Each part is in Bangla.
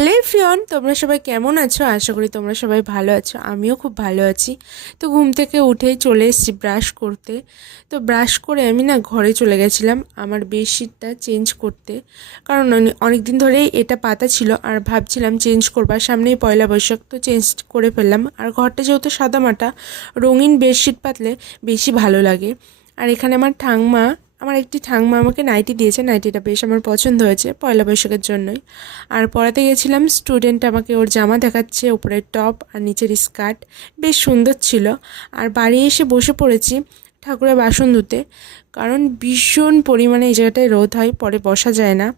হ্যালো এভরিওয়ান, তোমরা সবাই কেমন আছো? আশা করি তোমরা সবাই ভালো আছো। আমিও খুব ভালো আছি। তো ঘুম থেকে উঠেই চলে এসেছি ব্রাশ করতে। তো ব্রাশ করে আমি না ঘরে চলে গেছিলাম আমার বেডশিটটা চেঞ্জ করতে, কারণ অনেক দিন ধরেই এটা পাতা ছিল আর ভাবছিলাম চেঞ্জ করবার, সামনেই পয়লা বৈশাখ, তো চেঞ্জ করে ফেললাম। আর ঘরটা যেহেতু সাদামাটা, রঙিন বেডশিট পাতলে বেশি ভালো লাগে। আর এখানে আমার একটি ঠাংমা আমাকে নাইটি দিয়েছে। নাইটিটা বেশ আমার পছন্দ হয়েছে পয়লা বৈশাখের জন্যই। আর পরাতে গেছিলাম, স্টুডেন্ট আমাকে ওর জামা দেখাচ্ছে, উপরের টপ আর নিচের স্কার্ট, বেশ সুন্দর ছিল। আর বাড়ি এসে বসে পড়েছি ঠাকুরের বাসন ধুতে, কারণ ভীষণ পরিমাণে এই জায়গাটায় রোদ হয়, পরে বসা যায় না।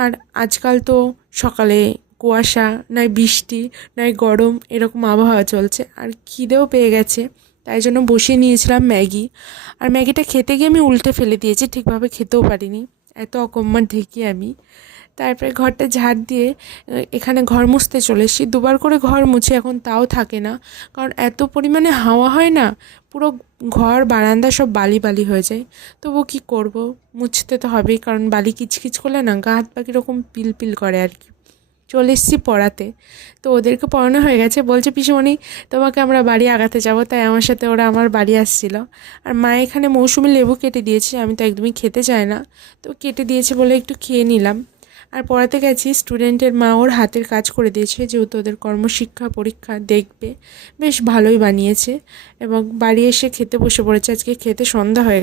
আর আজকাল তো সকালে কুয়াশা, নয় বৃষ্টি, নয় গরম, এরকম আবহাওয়া চলছে। আর খিদেও পেয়ে গেছে, তাই জন্য বসিয়ে নিয়েছিলাম ম্যাগি। আর ম্যাগিটা খেতে গিয়ে আমি উল্টে ফেলে দিয়েছি, ঠিকভাবে খেতেও পারিনি, এত অকম্মার ঢেকি আমি। তারপরে ঘরটা ঝাড় দিয়ে এখানে ঘর মুছতে চলে এসেছি। দুবার করে ঘর মুছে, এখন তাও থাকে না, কারণ এত পরিমাণে হাওয়া হয় না, পুরো ঘর বারান্দা সব বালি বালি হয়ে যায়। তবু কি করব, মুছতে তো হবেই, কারণ বালি কিচকিচ করলে না গা হাত পা কীরকম পিল পিল করে আর কি। চলে এসেছি পড়াতে। তো ওদেরকে পড়ানো হয়ে গেছে, বলছে পিসিমণি তোমাকে আমরা বাড়ি আগাতে যাব, তাই আমার সাথে ওরা আমার বাড়ি আসছিল। আর মা এখানে মৌসুমি লেবু কেটে দিয়েছে, আমি তো একদমই খেতে চাই না, তো কেটে দিয়েছে বলে একটু খেয়ে নিলাম। আর পড়াতে গেছি, স্টুডেন্টের মা ওর হাতের কাজ করে দিয়েছে, যেহেতু ওদের কর্মশিক্ষা পরীক্ষা দেখবে। বেশ ভালোই বানিয়েছে, এবং বাড়ি এসে খেতে বসে পড়েছে। আজকে খেতে সন্ধ্যা হয়ে